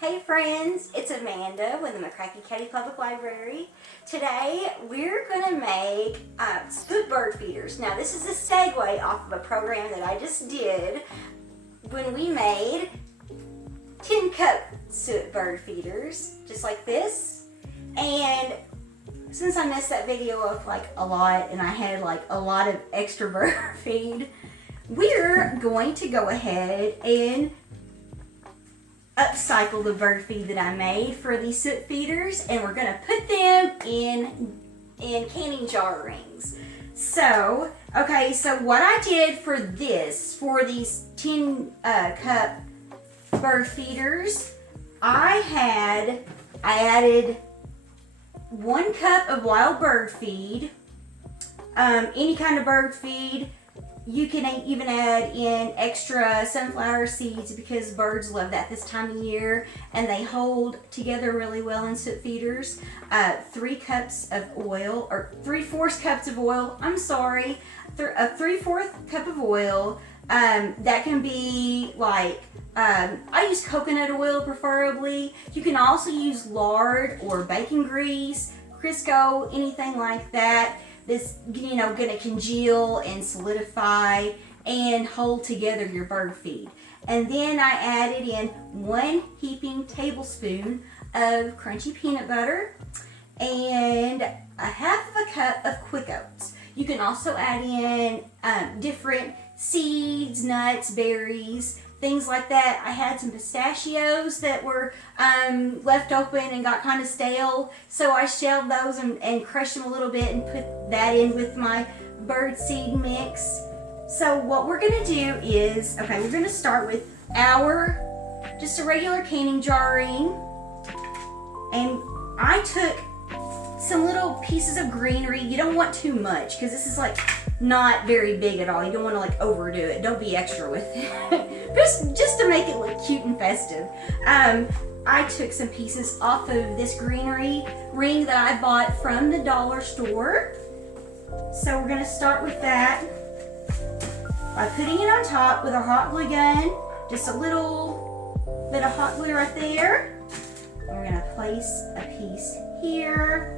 Hey friends, it's Amanda with the McCracky County Public Library. Today we're going to make Suet bird feeders. Now this is a segue off of a program that I just did when we made 10-cup Suet bird feeders, just like this. And since I messed that video up like a lot and I had like a lot of extra bird feed, we're going to go ahead and upcycle the bird feed that I made for these Suet feeders, and we're going to put them in canning jar rings. So, okay, so what I did for these 10-cup bird feeders, I added 1 cup of wild bird feed, any kind of bird feed. You can even add in extra sunflower seeds because birds love that this time of year, and they hold together really well in Suet feeders. 3 cups of oil, or 3/4 cups of oil. I'm sorry, a 3/4 cup of oil. That can be like I use coconut oil preferably. You can also use lard or bacon grease, Crisco, anything like that. This, gonna congeal and solidify and hold together your bird feed. And then I added in 1 heaping tablespoon of crunchy peanut butter and a 1/2 cup of quick oats. You can also add in different seeds, nuts, berries, things like that. I had some pistachios that were left open and got kind of stale, so I shelled those and crushed them a little bit and put that in with my bird seed mix. So what we're going to do is, okay, we're going to start with just a regular canning jar ring, and I took some little pieces of greenery. You don't want too much because this is like not very big at all. You don't want to like overdo it. Don't be extra with it. just to make it look cute and festive. I took some pieces off of this greenery ring that I bought from the dollar store. So we're going to start with that by putting it on top with a hot glue gun. Just a little bit of hot glue right there. We're going to place a piece here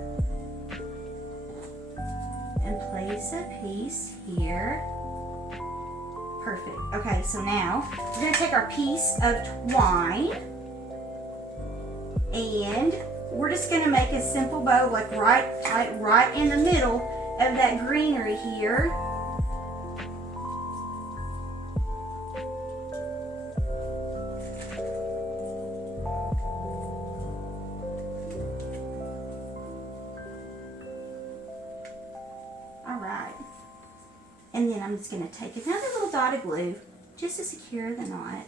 and place a piece here. Perfect. Okay, so now we're going to take our piece of twine and we're just going to make a simple bow, like right in the middle of that greenery here. All right. And then I'm just going to take another little dot of glue just to secure the knot.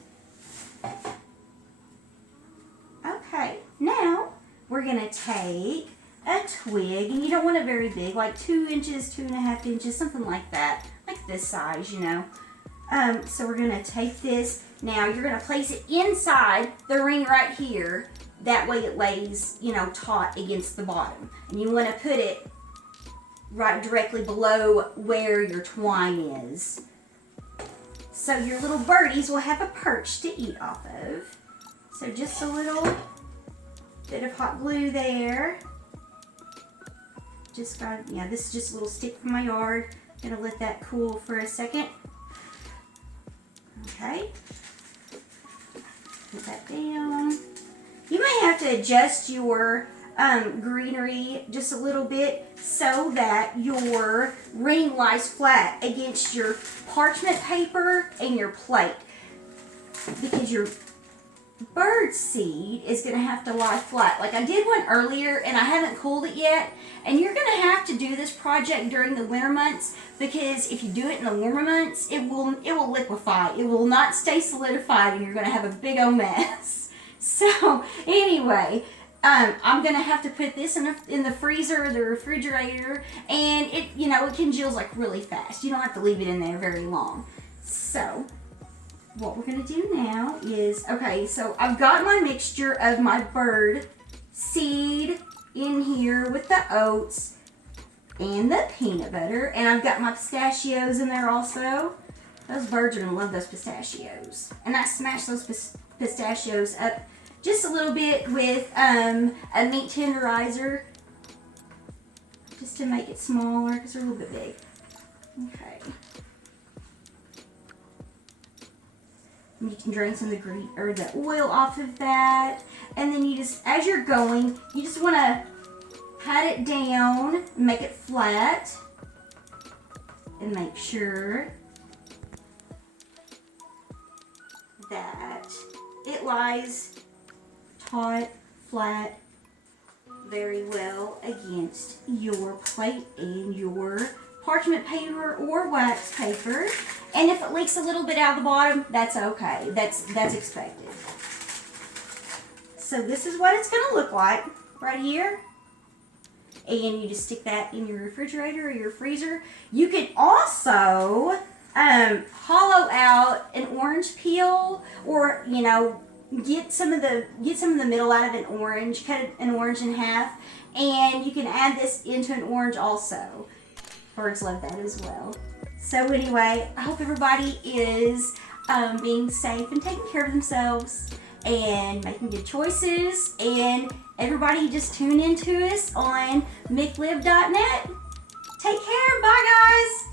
Okay, now we're going to take a twig, and you don't want it very big, like 2 inches, 2.5 inches, something like that, like this size, So we're going to take this. Now you're going to place it inside the ring right here. That way it lays, taut against the bottom. And you want to put it right directly below where your twine is. So your little birdies will have a perch to eat off of. So just a little bit of hot glue there. This is just a little stick from my yard. Gonna let that cool for a second. Okay. Put that down. You may have to adjust your greenery just a little bit so that your ring lies flat against your parchment paper and your plate, because your bird seed is going to have to lie flat. Like I did one earlier and I haven't cooled it yet, and you're going to have to do this project during the winter months, because if you do it in the warmer months, it will liquefy. It will not stay solidified and you're going to have a big old mess. So anyway, I'm going to have to put this in the freezer or the refrigerator, and it congeals like really fast. You don't have to leave it in there very long. So what we're going to do now is, okay, so I've got my mixture of my bird seed in here with the oats and the peanut butter, and I've got my pistachios in there also. Those birds are going to love those pistachios. And I smashed those pistachios up just a little bit with a meat tenderizer, just to make it smaller because they're a little bit big. Okay. And you can drain some of the oil off of that, and then you just, as you're going, you just want to pat it down, make it flat, and make sure that it lies taut, flat, very well against your plate and your parchment paper or wax paper. And if it leaks a little bit out of the bottom, that's okay. That's expected. So this is what it's going to look like right here. And you just stick that in your refrigerator or your freezer. You can also hollow out an orange peel, or get some of the middle out of an orange, cut an orange in half, and you can add this into an orange also. Birds love that as well. So anyway, I hope everybody is being safe and taking care of themselves and making good choices. And everybody just tune in to us on mclive.net. Take care. Bye, guys.